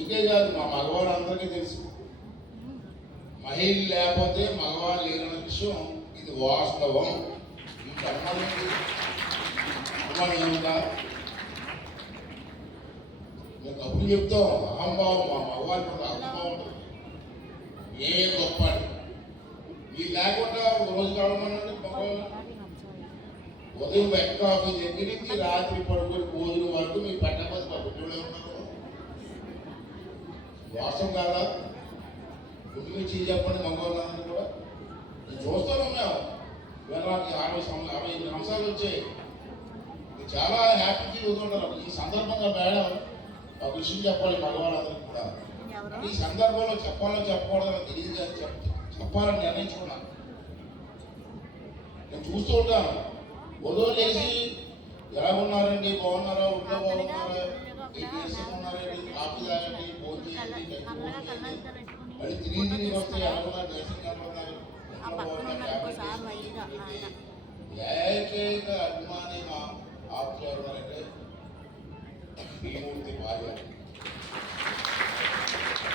మీకే కాదు మా మగవాళ్ళందరికీ తెలుసు. మహిళలు లేకపోతే మగవాళ్ళు లేని విషయం ఇది వాస్తవం. ఈ అనుమానం ఏముందా? మేము కబుర్లు చెప్తాం. అహంభావం మా మగవాళ్ళ అహంభావం ఉంటుంది. ఏ గొప్ప మీరు లేకుండా ఒక రోజు కావడం మగవాళ్ళు ఉదయం బెడ్ కాఫీ దగ్గర నుంచి రాత్రి పడుకొని భోజనం వరకు మీ పెట్టకపోతే మా గుడ్డలో ఉన్నారు. వాస్తవం కాదా? గుడ్డు నుంచి చెప్పండి మగవాళ్ళందరూ కూడా. నేను చూస్తూనే ఉన్నాం. నాకు 65 సంవత్సరాలు వచ్చాయి. చాలా హ్యాపీ ఫీల్ అవుతుంటారు. ఈ సందర్భంగా మేడం ఒక విషయం చెప్పాలి మగవాళ్ళందరికీ కూడా. ఈ సందర్భంలో చెప్పకూడదని తెలియదు కానీ చెప్పాలని నిర్ణయించుకున్నాను. నేను చూస్తూ ఉంటాను. ఉదయం లేచి ఎలా ఉన్నారండి, బాగున్నారా, ఉంటే బాగున్నారా, ఉన్నారండి, కాఫీ తాగండి, భోజనం చేయండి, మళ్ళీ తిరిగి వస్తే ఎలా ఉన్నారు, డ్రెస్సింగ్ ఎలా ఉన్నారు, ఏకైక అభిమాని మా ఆప్యారు ఉన్నారంటే శ్రీమూర్తి భార్య.